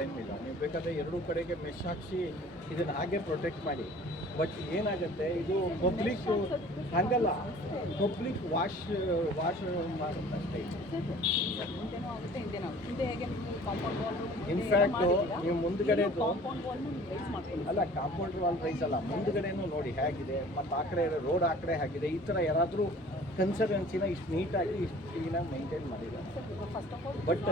Claim ಇಲ್ಲ. ನೀವು ಬೇಕಾದರೆ ಎರಡೂ ಕಡೆಗೆ ಮೆಶ್ ಹಾಕಿಸಿ ಇದನ್ನು ಹಾಗೆ ಪ್ರೊಟೆಕ್ಟ್ ಮಾಡಿ. ಬಟ್ ಏನಾಗುತ್ತೆ, ಇದು ಪಬ್ಲಿಕ್ ಹಂಗಲ್ಲ, ಪಬ್ಲಿಕ್ ವಾಶ್ ಮಾಡುತ್ತಷ್ಟೇ. ಇನ್ಫ್ಯಾಕ್ಟು ನೀವು ಮುಂದ್ಗಡೆ ಅಲ್ಲ, ಕಾಂಪೌಂಡ್ ವಾಲ್ ರೈಸ್ ಅಲ್ಲ, ಮುಂದ್ಗಡೆನೂ ನೋಡಿ ಹೇಗಿದೆ, ಮತ್ತು ಆ ಕಡೆ ರೋಡ್ ಆ ಕಡೆ ಹೇಗಿದೆ. ಈ ಥರ ಯಾರಾದರೂ ಕನ್ಸರ್ವೆನ್ಸಿನ ಇಷ್ಟು ನೀಟಾಗಿ ಇಷ್ಟು ಕ್ಲೀನಾಗಿ ಮೈಂಟೈನ್ ಮಾಡಿದ್ದಾರೆ. ಬಟ್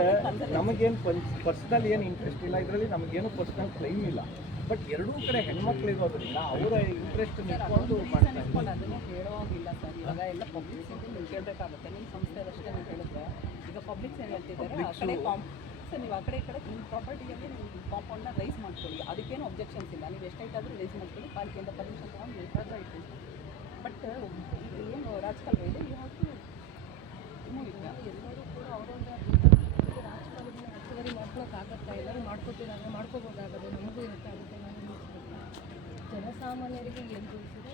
ನಮಗೇನು ಪರ್ಸ್ನಲ್ ಏನು ಇಂಟ್ರೆಸ್ಟ್ ಇಲ್ಲ ಇದರಲ್ಲಿ, ನಮಗೇನು ಪರ್ಸ್ನಲ್ ಕ್ಲೈಮ್ ಇಲ್ಲ. ಬಟ್ ಎರಡೂ ಕಡೆ ಹೆಣ್ಮಕ್ಳಿಗೋದ್ರಿಂದ ಅವರ ಇಂಟ್ರೆಸ್ಟ್ ನಿಂತ್ಕೊಂಡು ಮಾಡ್ತಾರೆ. ಅದನ್ನೇ ಹೇಳೋವಾಗಿಲ್ಲ ಸರ್. ಇವಾಗ ಎಲ್ಲ ಪಬ್ಲಿಸಿಟಿ ನೀವು ಕೇಳಬೇಕಾಗುತ್ತೆ. ನಿಮ್ಮ ಸಂಸ್ಥೆದಷ್ಟೇ ನೀವು ಹೇಳಿದ್ರೆ ಈಗ ಪಬ್ಲಿಕ್ಸ್ ಏನು ಹೇಳ್ತಿದ್ದಾರೆ, ಆ ಕಡೆ ಸರ್ ನೀವು ಆ ಕಡೆ ಈ ಕಡೆ ನಿಮ್ಮ ಪ್ರಾಪರ್ಟಿಯಲ್ಲಿ ನೀವು ಕಾಂಪೌಂಡ್ನ ರೈಸ್ ಮಾಡ್ಕೊಳ್ಳಿ, ಅದಕ್ಕೇನು ಒಬ್ಜೆಕ್ಷನ್ಸ್ ಇಲ್ಲ. ನೀವು ಎಷ್ಟೈತಾದರೂ ರೈಸ್ ಮಾಡ್ಕೊಳ್ಳಿ, ಪಾಲಿಕೆಯಿಂದ ಪರ್ಮಿಷನ್ ತೊಗೊಂಡು ಬೇಕಾದ್ರೆ ಆಯಿತು. ಬಟ್ ಈಗ ಏನು ರಾಜಕಾಲುವೆ ಇದೆ, ಈ ಹಾಕಿ ಇನ್ನೂ ಇಲ್ಲ. ಎಲ್ಲರೂ ಕೂಡ ಅವರೊಂದು ರಾಜಕಾಲುವೆ ಹೆಚ್ಚುವರಿ ಮಾಡ್ಕೊಳ್ಳೋಕ್ಕಾಗತ್ತಾ? ಎಲ್ಲರೂ ಮಾಡ್ಕೋತೀರಾದ್ರೆ ಮಾಡ್ಕೋಬೋದಾಗದೆ, ನಮಗೂ ಇರಕ್ಕಾಗುತ್ತೆ. ಜನಸಾಮಾನ್ಯರಿಗೆ ಏನು ತಿಳಿಸಿದೆ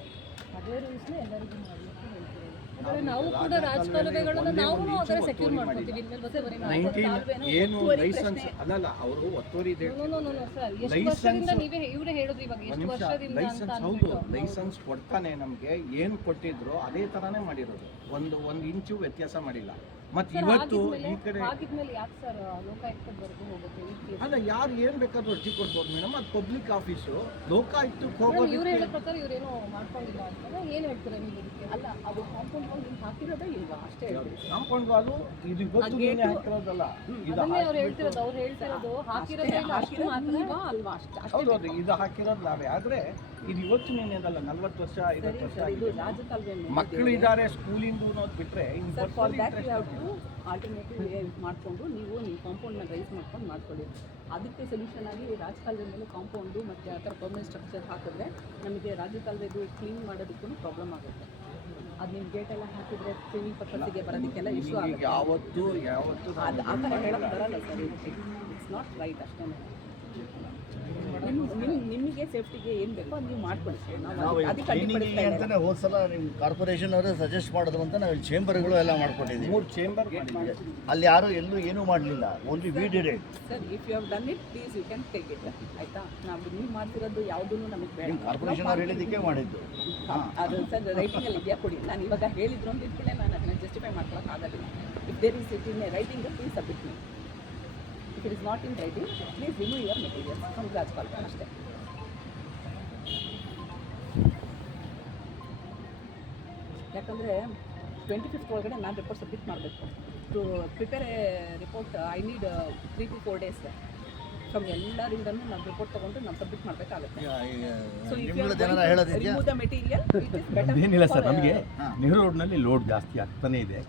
ಅದೇ ರೂಲ್ಸ್ನ ಎಲ್ಲರಿಗೂ ಮಾಡಲಿಕ್ಕೆ ಹೇಳ್ತಿರೋದು. ಆದರೆ ನಾವು ಕೂಡ ರಾಜಕಾಲುವೆಗಳನ್ನು ನಾವು ಅದರ ಸೆಕ್ಯೂರ್ ಮಾಡ್ಕೊತೀವಿ. ಏನು ಲೈಸೆನ್ಸ್ ಅಲ್ಲಲ್ಲ, ಅವರು ಒತ್ತುವರಿ ಇದೆ ಸರ್. ಎಷ್ಟು ವರ್ಷದಿಂದ ನೀವೇ ಇವರೇ ಹೇಳಿದ್ರು, ಇವಾಗ ಎಷ್ಟು ವರ್ಷದಿಂದ ಲೈಸೆನ್ಸ್. ಹೌದು, ಲೈಸೆನ್ಸ್ ಕೊಡ್ತಾನೆ. ನಮಗೆ ಏನು ಕೊಟ್ಟಿದ್ರು ಅದೇ ಥರನೇ ಮಾಡಿರೋದು, ಒಂದು ಇಂಚು ವ್ಯತ್ಯಾಸ ಮಾಡಿಲ್ಲ. ಮತ್ತು ಇವತ್ತು ಈ ಕಡೆ ಆಗಿದ್ಮೇಲೆ ಯಾಕೆ ಸರ್ ಲೋಕಾಯುಕ್ತದವರೆಗೂ ಹೋಗುತ್ತೆ? ಅಲ್ಲ, ಯಾರು ಏನು ಬೇಕಾದ್ರೂ ಅರ್ಜಿ ಕೊಡ್ಬೋದು ಮೇಡಮ್. ಅದು ಪಬ್ಲಿಕ್ ಆಫೀಸು, ಲೋಕಾಯುಕ್ತಕ್ಕೆ ಹೋಗೋದು. ಇವ್ರು ಹೇಳೋ ಪ್ರಕಾರ ಇವರೇನೋ ಮಾಡ್ಕೊಂಡಿಲ್ಲ ಅಂತಾರೆ. ಏನು ಹೇಳ್ತೀರಾ ನೀವು ಇದಕ್ಕೆ? ಅಲ್ಲ, ಅದು ಕಾಂಪೌಂಡ್ ವಾಲ್ ನೀವು ಹಾಕಿರೋದೇ ಇಲ್ವಾ ಅಷ್ಟೇ? ಕಾಂಪೌಂಡ್ ವಾಲು ಇದು ಇವತ್ತು ನೀನೇ ಹಾಕಿರೋದಲ್ಲ, ಇದನ್ನೇ ಅವ್ರು ಹೇಳ್ತಿರೋದು. ಅವ್ರು ಹೇಳ್ತಿರೋದು ಹಾಕಿರೋದೇ ಇಲ್ಲ, ಅಷ್ಟು ಮಾತ್ರ ಅಲ್ವಾ? ಅಷ್ಟೇ. ಹೌದು, ಇದು ಹಾಕಿರೋದು ನಾವೇ. ಆದರೆ ಇದು ಇವತ್ತು ನೀನೇದಲ್ಲ, 40 ವರ್ಷ 50 ವರ್ಷ ಇದು ರಾಜಕಾಲುವೆ ಮಕ್ಕಳು ಇದ್ದಾರೆ ಸ್ಕೂಲಿಂದ ಅನ್ನೋದು ಬಿಟ್ಟರೆ ಆಲ್ಟರ್ನೇಟಿವ್ ವೇ ಮಾಡಿಕೊಂಡು ನೀವು ಕಾಂಪೌಂಡ್ನ ರೈಸ್ ಮಾಡ್ಕೊಂಡು ಮಾಡ್ಕೊಳ್ಳಿ. ಅದಕ್ಕೆ ಸೊಲ್ಯೂಷನ್ ಆಗಿ ರಾಜಕಾಲುವೆ ಮೇಲೆ ಕಾಂಪೌಂಡು ಮತ್ತು ಆ ಥರ ಪರ್ಮನೆಂಟ್ ಸ್ಟ್ರಕ್ಚರ್ ಹಾಕಿದ್ರೆ ನಮಗೆ ರಾಜಕಾಲುವೆದು ಕ್ಲೀನ್ ಮಾಡೋದಕ್ಕೂ ಪ್ರಾಬ್ಲಮ್ ಆಗುತ್ತೆ. ಅದು ನಿಮ್ಮ ಗೇಟೆಲ್ಲ ಹಾಕಿದರೆ ಸ್ವಿಮ್ಮಿಂಗ್ ಪರ್ಪಸ್ಸಿಗೆ ಬರೋದಕ್ಕೆಲ್ಲ ಇಶ್ಯೂ ಆಗುತ್ತೆ. ಯಾವತ್ತು ಅದು ಆ ಥರ ಹೇಳೋಕ್ಕೆ ಬರಲ್ಲ ಸರ್. It's not right. ಅಷ್ಟೇ. ನಿಮಗೆ ಸೇಫ್ಟಿಗೆ ಏನು ಬೇಕೋ ಅದು ನೀವು ಮಾಡ್ಕೊಳ್ಳಿ. ಅಂತಲೇ ಹೋದ ಸಲ ನಿಮ್ಮ ಕಾರ್ಪೊರೇಷನ್ ಅವರೇ ಸಜೆಸ್ಟ್ ಮಾಡಿದ್ರು ಅಂತ ನಾವು ಇಲ್ಲಿ ಚೇಂಬರ್ಗಳು ಎಲ್ಲ ಮಾಡ್ಕೊಂಡಿದ್ದೀವಿ. 3 ಚೇಂಬರ್ ಅಲ್ಲಿ ಯಾರು ಎಲ್ಲೂ ಏನೂ ಮಾಡಲಿಲ್ಲ, only we did it. Sir, if you have done it please you can take it. ಆಯಿತಾ? ನಾವು ನೀವು ಮಾಡ್ತಿರೋದು ಯಾವುದೂ ನಮಗೆ ಬೇಡ. ಕಾರ್ಪೊರೇಷನ್ ಅವ್ರು ಹೇಳಿದ್ದಕ್ಕೆ ಮಾಡಿದ್ದು. ಅದು ಸರ್ ರೈಟಿಂಗಲ್ಲಿ ಇದೆಯಾ ಕೊಡಿ. ನಾನು ಇವಾಗ ಹೇಳಿದ್ರು ಅಂತ ಇಟ್ಕೊಳ್ಳೆ ನಾನು ಅದನ್ನು ಜಸ್ಟಿಫೈ ಮಾಡ್ಕೊಳ್ಳೋಕ್ಕಾಗೋದಿಲ್ಲ. If there is it in writing please submit me. If it is not in writing please remove your material from ರಾಜಕಾಲುವೆ. ಅಷ್ಟೇ. ಯಾಕಂದರೆ 25th ಒಳಗಡೆ ನಾನು ರಿಪೋರ್ಟ್ ಸಬ್ಮಿಟ್ ಮಾಡಬೇಕು. To prepare a report I need 3 to 4 days from ಎಲ್ಲರಿಂದನೂ ನಾನು report ತೊಗೊಂಡು ನಾನು ಸಬ್ಮಿಟ್ ಮಾಡಬೇಕಾಗುತ್ತೆ. So remove the material it is better. ಏನಿಲ್ಲ ಸರ್, ನಮಗೆ ನೆಹರು ರೋಡ್ನಲ್ಲಿ ಲೋಡ್ ಜಾಸ್ತಿ ಆಗ್ತಾನೇ ಇದೆ.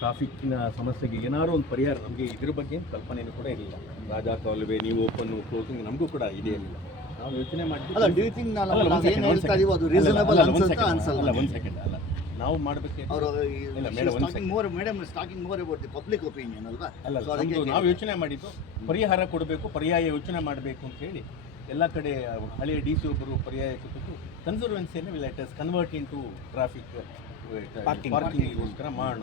ಟ್ರಾಫಿಕ್ನ ಸಮಸ್ಯೆಗೆ ಏನಾದ್ರು ಒಂದು ಪರಿಹಾರ, ನಮಗೆ ಇದ್ರ ಬಗ್ಗೆ ಕಲ್ಪನೆಯೂ ಕೂಡ ಇರಲಿಲ್ಲ. ರಾಜಾ ಕಾಲುವೆ ನೀವು ಓಪನ್ ಕ್ಲೋಸಿಂಗ್ ನಮಗೂ ಕೂಡ ಇದೆ ಇರಲಿಲ್ಲ. ನಾವು ಯೋಚನೆ ಮಾಡಿದ್ವಿ. ಒಂದು ಸೆಕೆಂಡ್ ಅಲ್ಲ, ನಾವು ಮಾಡಬೇಕು. ನಾವು ಯೋಚನೆ ಮಾಡಿದ್ದು ಪರಿಹಾರ ಕೊಡಬೇಕು, ಪರ್ಯಾಯ ಯೋಚನೆ ಮಾಡಬೇಕು ಅಂತ ಹೇಳಿ ಎಲ್ಲ ಕಡೆ ಹಳೆಯ DC ಒಬ್ಬರು ಪರ್ಯಾಯ ಕೊಟ್ಟು ಕನ್ಸರ್ವೆನ್ಸಿಯನ್ನು let us convert in to traffic ಪಾರ್ಕಿಂಗಿಗೋಸ್ಕರ ಮಾಡೋಣ.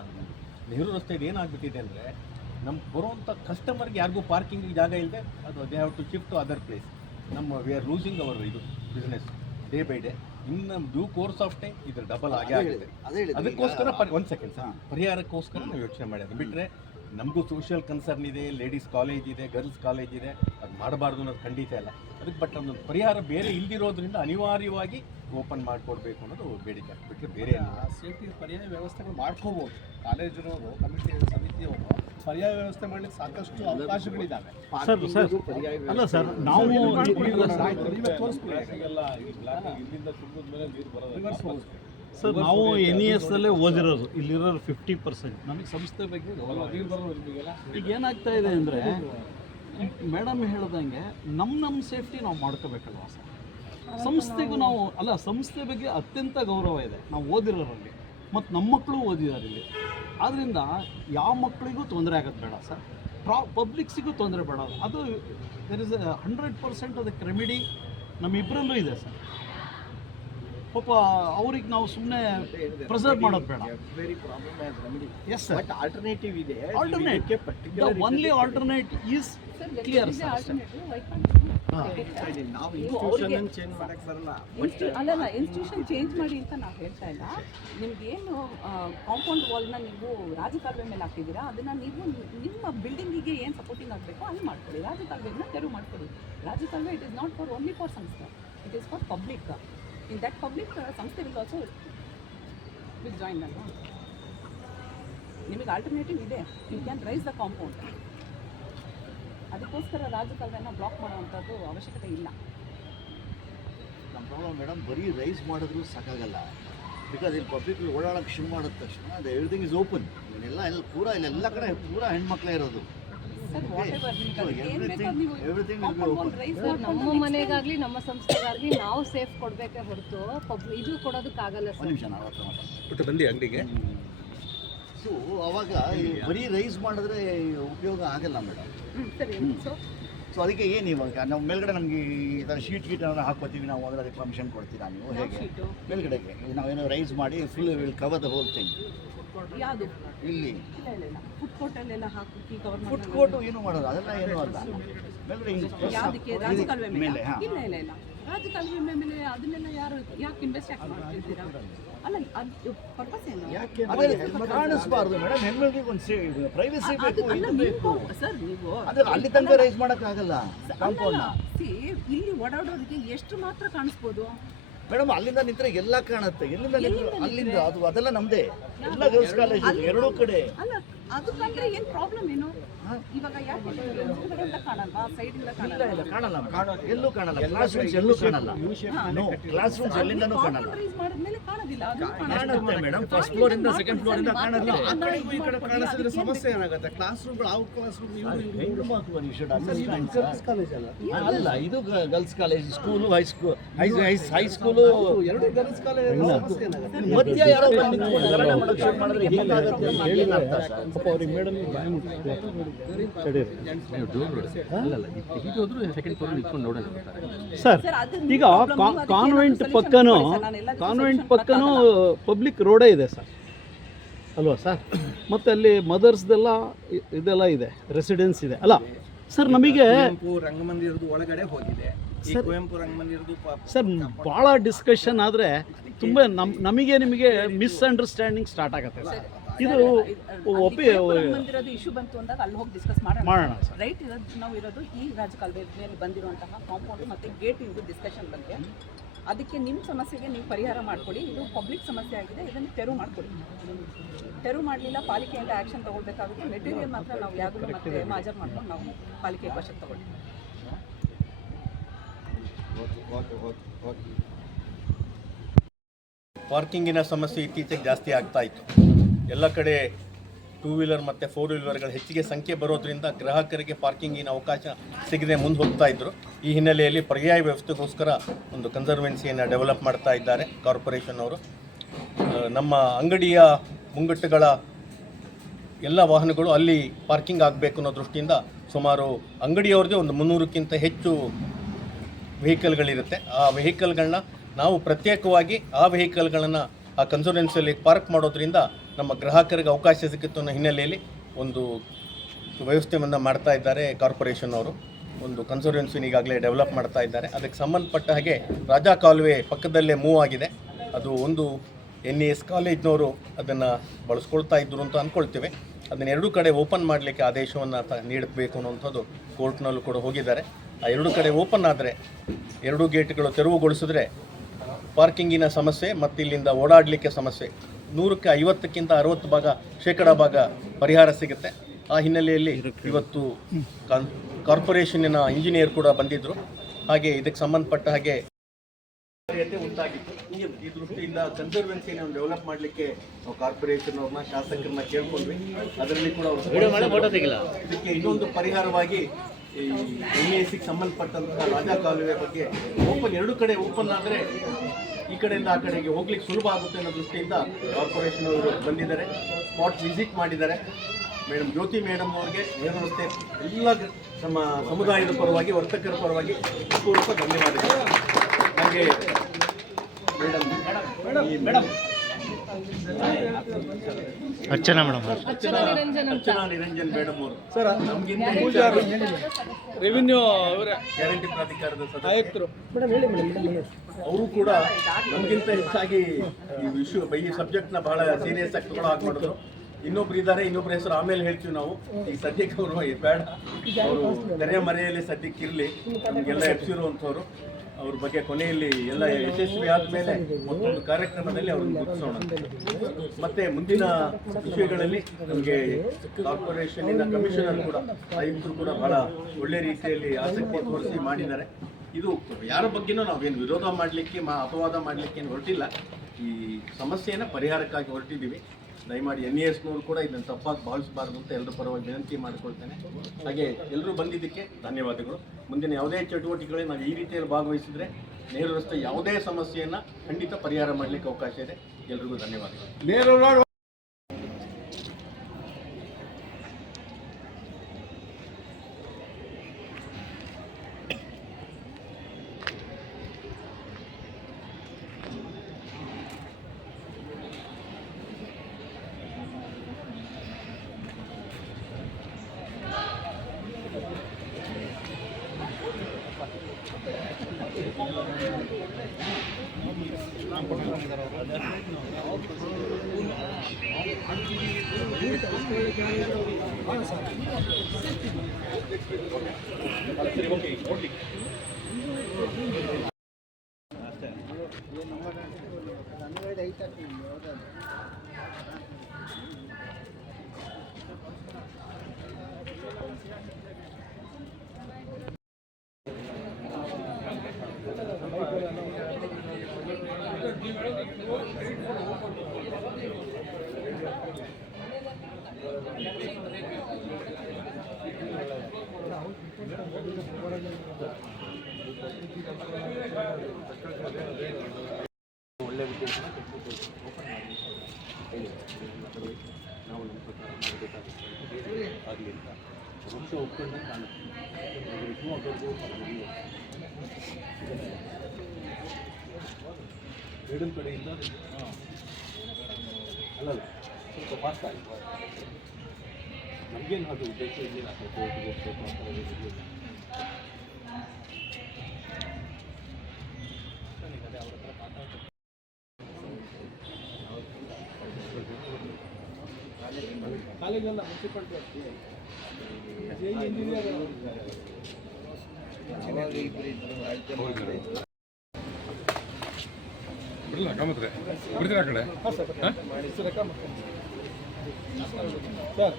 ನೆಹರು ರಸ್ತೆಯಲ್ಲಿ ಏನಾಗ್ಬಿಟ್ಟಿದೆ ಅಂದರೆ, ನಮ್ಮ ಬರುವಂಥ ಕಸ್ಟಮರ್ಗೆ ಯಾರಿಗೂ ಪಾರ್ಕಿಂಗ್ ಜಾಗ ಇಲ್ಲದೆ ಅದು they have to shift to other place. We are losing our ಇದು ಬಿಸ್ನೆಸ್ ಡೇ ಬೈ ಡೇ. ಇನ್ನು ಡ್ಯೂ ಕೋರ್ಸ್ ಆಫ್ ಟೈಮ್ ಇದ್ರ ಡಬಲ್ ಆಗಿದೆ. ಅದಕ್ಕೋಸ್ಕರ ಒಂದು ಸೆಕೆಂಡ್ ಸರ್, ಪರಿಹಾರಕ್ಕೋಸ್ಕರ ನಾವು ಯೋಚನೆ ಮಾಡಿದ್ವಿ. ಬಿಟ್ಟರೆ ನಮಗೂ ಸೋಷಿಯಲ್ ಕನ್ಸರ್ನ್ ಇದೆ, ಲೇಡೀಸ್ ಕಾಲೇಜ್ ಇದೆ, ಗರ್ಲ್ಸ್ ಕಾಲೇಜ್ ಇದೆ, ಅದು ಮಾಡಬಾರ್ದು ಅನ್ನೋದು ಖಂಡಿತ ಇಲ್ಲ. ಅದಕ್ಕೆ ಬಟ್ ಒಂದು ಪರಿಹಾರ ಬೇರೆ ಇಲ್ದಿರೋದ್ರಿಂದ ಅನಿವಾರ್ಯವಾಗಿ ಓಪನ್ ಮಾಡಿಕೊಡ್ಬೇಕು ಅನ್ನೋದು ಬೇಡಿಕೆ. ಬಿಟ್ಟರೆ ಬೇರೆ ಸೇಫ್ಟಿ ಪರ್ಯಾಯ ವ್ಯವಸ್ಥೆಗಳು ಮಾಡ್ಕೋಬೋದು. ಕಾಲೇಜಿನವರು ಕಮಿಟಿ ಸಮಿತಿಯವರು ಪರ್ಯಾಯ ವ್ಯವಸ್ಥೆ ಮಾಡಲಿಕ್ಕೆ ಸಾಕಷ್ಟು ಅವಕಾಶಗಳಿದ್ದಾವೆ. ಅಲ್ಲ ಸರ್, ನಾವು ಸರ್ ನಾವು NESದಲ್ಲೇ ಓದಿರೋದು, ಇಲ್ಲಿರೋರು 50%. ನಮಗೆ ಸಂಸ್ಥೆ ಬಗ್ಗೆ ಈಗ ಏನಾಗ್ತಾ ಇದೆ ಅಂದರೆ, ಮೇಡಮ್ ಹೇಳ್ದಂಗೆ ನಮ್ಮ ಸೇಫ್ಟಿ ನಾವು ಮಾಡ್ಕೋಬೇಕಲ್ವ ಸರ್. ಸಂಸ್ಥೆಗೂ ನಾವು ಅಲ್ಲ, ಸಂಸ್ಥೆ ಬಗ್ಗೆ ಅತ್ಯಂತ ಗೌರವ ಇದೆ ನಾವು ಓದಿರೋರಲ್ಲಿ, ಮತ್ತು ನಮ್ಮ ಮಕ್ಕಳು ಓದಿದ್ದಾರೆ ಇಲ್ಲಿ. ಆದ್ದರಿಂದ ಯಾವ ಮಕ್ಕಳಿಗೂ ತೊಂದರೆ ಆಗೋದು ಬೇಡ ಸರ್, ಪಬ್ಲಿಕ್ಸಿಗೂ ತೊಂದರೆ ಬೇಡ. ಅದು ದೇರ್ ಇಸ್ 100% ಅದಕ್ಕೆ ರೆಮಿಡಿ ನಮ್ಮಿಬ್ಬರಲ್ಲೂ ಇದೆ ಸರ್. ಪಾಪ ಅವ್ರಿಗೆ ನಾವು ಸುಮ್ಮನೆ ಪ್ರೆಸರ್ವ್ ಮಾಡೋದು ಬೇಡ. Very problem as remedy. Yes sir, but alternative ಇದೆ. Alternate the only alternate is clear sir. ನಾವು ಇನ್ಸ್ಟಿಟ್ಯೂಷನ್ ಚೇಂಜ್ ಮಾಡಕ್ ಬರಲ್ಲ. ಅಲ್ಲಲ್ಲ, ಇನ್ಸ್ಟಿಟ್ಯೂಷನ್ ಚೇಂಜ್ ಮಾಡಿ ಅಂತ ನಾವು ಹೇಳ್ತಾ ಇಲ್ಲ. ನಿಮ್ಗೇನು ಕಾಂಪೌಂಡ್ ವಾಲ್ನ ನೀವು ರಾಜಕಾಲುವೆ ಮೇಲೆ ಹಾಕಿದ್ದೀರಾ, ಅದನ್ನು ನೀವು ನಿಮ್ಮ ಬಿಲ್ಡಿಂಗಿಗೆ ಏನು ಸಪೋರ್ಟಿಂಗ್ ಆಗಬೇಕು ಅಲ್ಲಿ ಮಾಡ್ಕೊಳ್ಳಿ. ರಾಜಕಾಲುವೆನ ತೆರವು ಮಾಡ್ಕೊಳ್ಳಿ. ರಾಜಕಾಲುವೆ it is not for only for ಸಂಸ್ಥೆ, it is for public. In that public ಸಂಸ್ಥೆ ವಿಲ್ ಆಲ್ಸೋ ವಿಲ್ ಜಾಯಿನ್ ಅಲ್ವಾ. ನಿಮಗೆ ಆಲ್ಟರ್ನೇಟಿವ್ ಇದೆ, you can raise the compound. ಅದಕ್ಕೋಸ್ಕರ ರಾಜಕಾಲುವೆನ ಬ್ಲಾಕ್ ಮಾಡುವಂಥದ್ದು ಅವಶ್ಯಕತೆ ಇಲ್ಲ. ನಮ್ಮ ಪ್ರಾಬ್ಲಮ್ ಮೇಡಮ್, ಬರೀ ರೈಸ್ ಮಾಡಿದ್ರು ಸಾಕಾಗಲ್ಲ. ಬಿಕಾಸ್ ಇಲ್ಲಿ ಪಬ್ಲಿಕ್ ಓಡಾಡೋಕ್ಕೆ ಶುರು ಮಾಡಿದ ತಕ್ಷಣ ಅದು ಎವ್ರಿಥಿಂಗ್ ಇಸ್ ಓಪನ್. ಎಲ್ಲ ಪೂರಾ ಇಲ್ಲೆಲ್ಲ ಕಡೆ ಪೂರಾ ಹೆಣ್ಮಕ್ಳೇ ಇರೋದು. Everything will be open. ನಮ್ಮ ಮನೆಗಾಗ್ಲಿ ನಮ್ಮ ಸಂಸ್ಥೆಗಾಗ್ಲಿ ನಾವು ಸೇಫ್ ಕೊಡಬೇಕೇ ಹೊರತು ಇದು ಕೊಡೋದಕ್ಕಾಗಲ್ಲ ಒಂದು ಸರ್. ನಿಮಿಷ ನಾವು ಬಿಟ್ಟು ಬಂದು ಅಂಗಡಿಗೆ. ಸೊ ಅವಾಗ ಈ ಬರೀ ರೈಸ್ ಮಾಡಿದ್ರೆ ಉಪಯೋಗ ಆಗಲ್ಲ ಮೇಡಮ್. ಸರಿ. ಸೊ ಅದಕ್ಕೆ ಏನು ಇವಾಗ ನಾವು ಮೇಲ್ಗಡೆ ನಮಗೆ ಈ ಥರ ಶೀಟ್ ಗೀಟ್ ಹಾಕ್ಕೋತೀವಿ ನಾವು, ಅದಕ್ಕೆ ಪರ್ಮಿಷನ್ ಕೊಡ್ತೀರಾ ನೀವು ಹೇಗೆ? ಮೇಲ್ಗಡೆಗೆ ನಾವೇನೋ ರೈಸ್ ಮಾಡಿ full will cover the whole thing. ಯಾವುದು ಇಲ್ಲಿ ಇಲ್ಲ ಇಲ್ಲ ಇಲ್ಲ, ಫುಡ್ ಕೋರ್ಟಲ್ಲೆಲ್ಲ ಹಾಕಿ ಕವರ್ ಫುಡ್ ಕೋರ್ಟು ಏನು ಮಾಡೋದು, ಅದೆಲ್ಲ ಏನು ಅಲ್ಲ. ಮೇಲ್ಗಡೆ ಯಾವುದಕ್ಕೆ ರಾಜಕಾಲುವೆ ಮೇಲೆ? ಮೇಲೆ ಹಾಂ. ಇಲ್ಲ ಇಲ್ಲ ಇಲ್ಲ, ರಾಜಕಾಲುವೆ ಮೇಲೆ ಅದನ್ನೆಲ್ಲ ಯಾರು ಯಾಕೆ ಇನ್ವೆಸ್ಟ್ ಯಾಕೆ ಮಾಡ್ತಿದ್ದೀರಾ? ಅಲ್ಲ, ಅದು ಪರ್ಪಸ್ ಏನು? ಅದೇ ಕಾಣಿಸ್ಬಾರ್ದು ಮೇಡಮ್, ಹೆಣ್ಮಕ್ಳಿಗೆ ಒಂದು ಪ್ರೈವಸಿ ಅದು ಬೇಕು, ಅಲ್ಲ, ಇದು ಬೇಕು. ಸರ್ ನೀವು ಅದೇ ಅಲ್ಲಿ ತನಕ ರೈಸ್ ಮಾಡೋಕ್ಕಾಗಲ್ಲ ಕಾಂಪೌಂಡ್. ಇಲ್ಲಿ ಓಡಾಡೋರಿಗೆ ಎಷ್ಟು ಮಾತ್ರ ಕಾಣಿಸ್ಬೋದು ಮೇಡಮ್? ಅಲ್ಲಿಂದ ನಿಂತರೆ ಎಲ್ಲ ಕಾಣುತ್ತೆ. ಎಲ್ಲಿಂದ ಅಲ್ಲಿಂದ ಅದೆಲ್ಲ ನಮ್ಮದೇ, ಎಲ್ಲ ಗರ್ಲ್ಸ್ ಕಾಲೇಜ್ ಎರಡೂ ಕಡೆ. ಅಲ್ಲ, ಅದು ಕಂಡ್ರೆ ಏನು ಪ್ರಾಬ್ಲಮ್ ಏನು? ಇವಾಗ ಯಾಕೆ ಹಿಂದ್ಗಡೆಯಿಂದ ಕಾಣಲ್ವಾ, ಸೈಡಿಂದ ಇಲ್ಲ ಇಲ್ಲ ಕಾಣಲ್ಲ, ಎಲ್ಲೂ ಕಾಣಲ್ಲ. ಕ್ಲಾಸ್ ರೂಮ್ಸ್ ಎಲ್ಲೂ ಕಾಣಲ್ಲ. ನೋ, ಕ್ಲಾಸ್ ರೂಮ್ಸ್ ಎಲ್ಲಿಂದನೂ ಕಾಣಲ್ಲ. ಮಾಡಿದ್ಮೇಲೆ ಕಾಣೋದಿಲ್ಲ, ಅದು ಕಾಣುತ್ತೆ ಮೇಡಮ್, ಫಸ್ಟ್ ಫ್ಲೋರ್ ಇಂದ ಸೆಕೆಂಡ್ ಫ್ಲೋರ್ ಇಂದ ಕಾಣಲ್ಲ. ಆ ಕಡೆಗೂ ಈ ಕಡೆ ಕಾಣಿಸಿದ್ರೆ ಸಮಸ್ಯೆ ಏನಾಗುತ್ತೆ? ಕ್ಲಾಸ್ ರೂಮ್ಗಳು ಔಟ್ ಕ್ಲಾಸ್ ರೂಮ್ ಹೆಣ್ಣು ಮಕ್ಕಳು you should understand, sir. Girls college ಅಲ್ಲ, ಅಲ್ಲ, ಇದು ಗರ್ಲ್ಸ್ ಕಾಲೇಜ್, ಸ್ಕೂಲು, ಹೈಸ್ಕೂಲು ಎರಡು ಗರ್ಲ್ಸ್ ಕಾಲೇಜ್. ಸಮಸ್ಯೆ ಏನಾಗುತ್ತೆ? ಮಧ್ಯ ಯಾರೋ ಬಂದು ನಿಂತ್ಕೊಂಡು ಗಲಾಟೆ ಮಾಡಕ್ಕೆ ಶುರು ಮಾಡಿದ್ರೆ ಹೇಗಾಗುತ್ತೆ ಅಂತ ಏನು ಅರ್ಥ ಸರ್? ಸರ್, ಈಗ ಕಾನ್ವೆಂಟ್ ಪಕ್ಕನೂ ಪಬ್ಲಿಕ್ ರೋಡೇ ಇದೆ ಸರ್, ಅಲ್ವಾ ಸರ್? ಮತ್ತು ಅಲ್ಲಿ ಮದರ್ಸ್ದೆಲ್ಲ ಇದೆಲ್ಲ ಇದೆ, ರೆಸಿಡೆನ್ಸ್ ಇದೆ ಅಲ್ಲ ಸರ್? ನಮಗೆ ಕುವೆಂಪು ರಂಗಮಂದಿರದ ಒಳಗಡೆ ಹೋಗಿದೆ. ಈ ಕುವೆಂಪು ರಂಗಮಂದಿರದ್ದು ಸರ್ ಭಾಳ ಡಿಸ್ಕಷನ್ ಆದರೆ ತುಂಬ ನಮಗೆ ನಿಮಗೆ ಮಿಸ್ಅಂಡರ್ಸ್ಟ್ಯಾಂಡಿಂಗ್ ಸ್ಟಾರ್ಟ್ ಆಗುತ್ತೆ ಸರ್. ಇದು ಮಂದಿರೋದು ಇಶ್ಯೂ ಬಂತು ಅಂದಾಗ ಅಲ್ಲಿ ಹೋಗಿ ಡಿಸ್ಕಸ್ ಮಾಡೋಣ ಸರ್. ರೈಟ್. ನಾವು ಇರೋದು ಈ ರಾಜಕಾಲುವೆ ಮೇಲೆ ಬಂದಿರುವಂತಹ ಕಾಂಪೌಂಡ್ ಮತ್ತು ಗೇಟ್ ಇಂದು ಡಿಸ್ಕಷನ್ ಬಗ್ಗೆ. ಅದಕ್ಕೆ ನಿಮ್ಮ ಸಮಸ್ಯೆಗೆ ನೀವು ಪರಿಹಾರ ಮಾಡ್ಕೊಳ್ಳಿ. ಇದು ಪಬ್ಲಿಕ್ ಸಮಸ್ಯೆ ಆಗಿದೆ, ಇದನ್ನು ತೆರವು ಮಾಡ್ಕೊಳ್ಳಿ. ತೆರವು ಮಾಡಲಿಲ್ಲ, ಪಾಲಿಕೆಯಿಂದ ಆ್ಯಕ್ಷನ್ ತೊಗೊಳ್ಬೇಕಾಗುತ್ತೆ. ಮೆಟೀರಿಯಲ್ ಮಾತ್ರ ನಾವು ಯಾವುದನ್ನು ಮತ್ತೆ ಮಾಜರ್ ಮಾಡ್ಕೊಂಡು ನಾವು ಪಾಲಿಕೆ ವಶಕ್ಕೆ ತಗೊಳ್ಳಿ. ಪಾರ್ಕಿಂಗಿನ ಸಮಸ್ಯೆ ಇತ್ತೀಚೆಗೆ ಜಾಸ್ತಿ ಆಗ್ತಾ ಇತ್ತು. ಎಲ್ಲ ಕಡೆ 2 ವೀಲರ್ ಮತ್ತು 4 ವೀಲರ್ಗಳ ಹೆಚ್ಚಿಗೆ ಸಂಖ್ಯೆ ಬರೋದ್ರಿಂದ ಗ್ರಾಹಕರಿಗೆ ಪಾರ್ಕಿಂಗಿನ ಅವಕಾಶ ಸಿಗದೆ ಮುಂದೆ ಹೋಗ್ತಾ ಇದ್ದರು. ಈ ಹಿನ್ನೆಲೆಯಲ್ಲಿ ಪರ್ಯಾಯ ವ್ಯವಸ್ಥೆಗೋಸ್ಕರ ಒಂದು ಕನ್ಸರ್ವೆನ್ಸಿಯನ್ನು ಡೆವಲಪ್ ಮಾಡ್ತಾ ಇದ್ದಾರೆ ಕಾರ್ಪೊರೇಷನ್ ಅವರು. ನಮ್ಮ ಅಂಗಡಿಯ ಮುಂಗಟ್ಟುಗಳ ಎಲ್ಲ ವಾಹನಗಳು ಅಲ್ಲಿ ಪಾರ್ಕಿಂಗ್ ಆಗಬೇಕು ಅನ್ನೋ ದೃಷ್ಟಿಯಿಂದ ಸುಮಾರು ಅಂಗಡಿಯವ್ರದ್ದೇ ಒಂದು 300ಕ್ಕಿಂತ ಹೆಚ್ಚು ವೆಹಿಕಲ್ಗಳಿರುತ್ತೆ. ಆ ವೆಹಿಕಲ್ಗಳನ್ನ ನಾವು ಪ್ರತ್ಯೇಕವಾಗಿ ಆ ವೆಹಿಕಲ್ಗಳನ್ನು ಆ ಕನ್ಸರ್ವೆನ್ಸಿಯಲ್ಲಿ ಪಾರ್ಕ್ ಮಾಡೋದ್ರಿಂದ ನಮ್ಮ ಗ್ರಾಹಕರಿಗೆ ಅವಕಾಶ ಸಿಗುತ್ತೋ ಅನ್ನೋ ಹಿನ್ನೆಲೆಯಲ್ಲಿ ಒಂದು ವ್ಯವಸ್ಥೆಯನ್ನು ಮಾಡ್ತಾ ಇದ್ದಾರೆ ಕಾರ್ಪೊರೇಷನ್ ಅವರು. ಒಂದು ಕನ್ಸರ್ವೆನ್ಸಿನ ಈಗಾಗಲೇ ಡೆವಲಪ್ ಮಾಡ್ತಾ ಇದ್ದಾರೆ. ಅದಕ್ಕೆ ಸಂಬಂಧಪಟ್ಟ ಹಾಗೆ ರಾಜಾ ಕಾಲುವೆ ಪಕ್ಕದಲ್ಲೇ ಮೂವ್ ಆಗಿದೆ. ಅದು ಒಂದು NES ಕಾಲೇಜ್ನವರು ಅದನ್ನು ಬಳಸ್ಕೊಳ್ತಾ ಇದ್ದರು ಅಂತ ಅಂದ್ಕೊಳ್ತೇವೆ. ಅದನ್ನು ಎರಡೂ ಕಡೆ ಓಪನ್ ಮಾಡಲಿಕ್ಕೆ ಆದೇಶವನ್ನು ನೀಡಬೇಕು ಅನ್ನುವಂಥದ್ದು ಕೋರ್ಟ್ನಲ್ಲೂ ಕೂಡ ಹೋಗಿದ್ದಾರೆ. ಆ ಎರಡೂ ಕಡೆ ಓಪನ್ ಆದರೆ, ಎರಡೂ ಗೇಟ್ಗಳು ತೆರವುಗೊಳಿಸಿದ್ರೆ ಪಾರ್ಕಿಂಗಿನ ಸಮಸ್ಯೆ ಮತ್ತು ಇಲ್ಲಿಂದ ಓಡಾಡಲಿಕ್ಕೆ ಸಮಸ್ಯೆ 100ಕ್ಕೆ 50ಕ್ಕಿಂತ 60% ಭಾಗ ಪರಿಹಾರ ಸಿಗುತ್ತೆ. ಆ ಹಿನ್ನೆಲೆಯಲ್ಲಿ ಇವತ್ತು ಕಾರ್ಪೊರೇಷನ್ನಿನ ಇಂಜಿನಿಯರ್ ಕೂಡ ಬಂದಿದ್ದರು. ಹಾಗೆ ಇದಕ್ಕೆ ಸಂಬಂಧಪಟ್ಟ ಹಾಗೆ ಉಂಟಾಗಿತ್ತು. ಈ ದೃಷ್ಟಿಯಿಂದ ಕನ್ಸರ್ವೆನ್ಸಿನ ಡೆವಲಪ್ ಮಾಡಲಿಕ್ಕೆ ನಾವು ಕಾರ್ಪೊರೇಷನ್ ಅವ್ರನ್ನ, ಶಾಸಕರನ್ನ ಕೇಳ್ಕೊಂಡ್ವಿ. ಅದರಲ್ಲಿ ಕೂಡ ಇದಕ್ಕೆ ಇನ್ನೊಂದು ಪರಿಹಾರವಾಗಿ ಈ NESಗೆ ಸಂಬಂಧಪಟ್ಟಂತಹ ರಾಜಾ ಕಾಲುವೆ ಬಗ್ಗೆ ಎರಡೂ ಕಡೆ ಓಪನ್ ಆದರೆ ಈ ಕಡೆಯಿಂದ ಆ ಕಡೆಗೆ ಹೋಗ್ಲಿಕ್ಕೆ ಸುಲಭ ಆಗುತ್ತೆ ಅನ್ನೋ ದೃಷ್ಟಿಯಿಂದ ಕಾರ್ಪೊರೇಷನ್ ಅವರು ಬಂದಿದ್ದಾರೆ, ಸ್ಪಾಟ್ ವಿಸಿಟ್ ಮಾಡಿದ್ದಾರೆ. ಮೇಡಮ್ ಜ್ಯೋತಿ ಮೇಡಮ್ ಅವರಿಗೆ ವ್ಯವಸ್ಥೆ ಎಲ್ಲ ನಮ್ಮ ಸಮುದಾಯದ ಪರವಾಗಿ, ವರ್ತಕರ ಪರವಾಗಿ ಪೂರ್ವಕ ಧನ್ಯವಾದಗಳು. ಹಾಗೆ ಅರ್ಚನಾ ಮೇಡಮ್ ಅರ್ಚನಾ ನಿರಂಜನ್ ಅಂತ ಅರ್ಚನಾ ನಿರಂಜನ್ ಮೇಡಮ್ ಅವರು ಸರ್ ನಮಗಿಂತ ರೆವಿನ್ಯೂ ಅವರೇ ಗ್ಯಾರಂಟಿ ಪ್ರಾಧಿಕಾರದ ಸದಸ್ಯರು ಆಯುಕ್ತರು ಅವರು ಕೂಡ ನಮಗಿಂತ ಹೆಚ್ಚಾಗಿ ಈ ವಿಷಯ ಈ ಸಬ್ಜೆಕ್ಟ್ನ ಬಹಳ ಸೀರಿಯಸ್ ಆಗಿ ತಗೊಳ್ಳೋ ಹಾಗೆ ಮಾಡಿದ್ರು. ಇನ್ನೊಬ್ರು ಇದ್ದಾರೆ, ಇನ್ನೊಬ್ರ ಹೆಸರು ಆಮೇಲೆ ಹೇಳ್ತೀವಿ ನಾವು. ಈ ಸದ್ಯಕ್ಕೆ ಅವರು ಬೇಡ, ಅವರು ತೆರೆ ಮರೆಯಲ್ಲಿ ಸದ್ಯಕ್ಕೆ ಇರಲಿ, ನಮಗೆಲ್ಲ ಎಪ್ಸಿರುವಂಥವ್ರು. ಅವ್ರ ಬಗ್ಗೆ ಕೊನೆಯಲ್ಲಿ ಎಲ್ಲ ಯಶಸ್ವಿ ಆದಮೇಲೆ ಮತ್ತೊಂದು ಕಾರ್ಯಕ್ರಮದಲ್ಲಿ ಅವ್ರನ್ನ ಗುರುತಿಸೋಣ. ಮತ್ತೆ ಮುಂದಿನ ವಿಷಯಗಳಲ್ಲಿ ನಮಗೆ ಕಾರ್ಪೊರೇಷನ್ನಿನ ಕಮಿಷನರ್ ಕೂಡ, ಆಯುಕ್ತರು ಕೂಡ ಬಹಳ ಒಳ್ಳೆ ರೀತಿಯಲ್ಲಿ ಆಸಕ್ತಿ ತೋರಿಸಿ ಮಾಡಿದ್ದಾರೆ. ಇದು ಯಾರ ಬಗ್ಗೆನೂ ನಾವೇನು ವಿರೋಧ ಮಾಡಲಿಕ್ಕೆ ಅಪವಾದ ಮಾಡಲಿಕ್ಕೆ ಏನು ಹೊರಟಿಲ್ಲ. ಈ ಸಮಸ್ಯೆಯನ್ನು ಪರಿಹಾರಕ್ಕಾಗಿ ಹೊರಟಿದ್ದೀವಿ. ದಯಮಾಡಿ NESನವರು ಕೂಡ ಇದನ್ನು ತಪ್ಪಾಗಿ ಭಾವಿಸಬಾರ್ದು ಅಂತ ಎಲ್ಲರ ಪರವಾಗಿ ವಿನಂತಿ ಮಾಡಿಕೊಳ್ತೇನೆ. ಹಾಗೆ ಎಲ್ಲರೂ ಬಂದಿದ್ದಕ್ಕೆ ಧನ್ಯವಾದಗಳು. ಮುಂದಿನ ಯಾವುದೇ ಚಟುವಟಿಕೆಗಳಲ್ಲಿ ನಾವು ಈ ರೀತಿಯಲ್ಲಿ ಭಾಗವಹಿಸಿದರೆ ನೇರು ರಸ್ತೆ ಯಾವುದೇ ಸಮಸ್ಯೆಯನ್ನು ಖಂಡಿತ ಪರಿಹಾರ ಮಾಡಲಿಕ್ಕೆ ಅವಕಾಶ ಇದೆ. ಎಲ್ರಿಗೂ ಧನ್ಯವಾದಗಳು. ಒಳ್ಳೆ ಉದ್ದೇಶ ನಾವು ನಮ್ಮ ಪ್ರಕಾರ ಮಾಡಬೇಕಾಗುತ್ತೆ ಆಗಲಿ ಅಂತ ಪಕ್ಷ ಒಪ್ಕೊಂಡೆ ಕಾಣುತ್ತೆ. ಮೇಡಮ್ ಕಡೆಯಿಂದ ಅಲ್ಲಲ್ಲ ಸ್ವಲ್ಪ ಫಾಸ್ಟ್ ಆಯಿತು. ನಮಗೇನು ಅದು ಉದ್ದೇಶ ಇದೆಯಲ್ಲ, ಕೋರ್ಟ್ಗೆ ಹೋಗ್ಬೇಕು ಅಂತ ಕಾಲೇಜಲ್ಲ ಮುನ್ಸಿಪಾಲ್ಟಿ ಇಂಜಿನಿಯರ್ ಬಿಡಲ್ಲ ಕಾಮತ್ರೆ ಬಿಡ್ತೀರಾ ಆ ಕಡೆ ಸರ್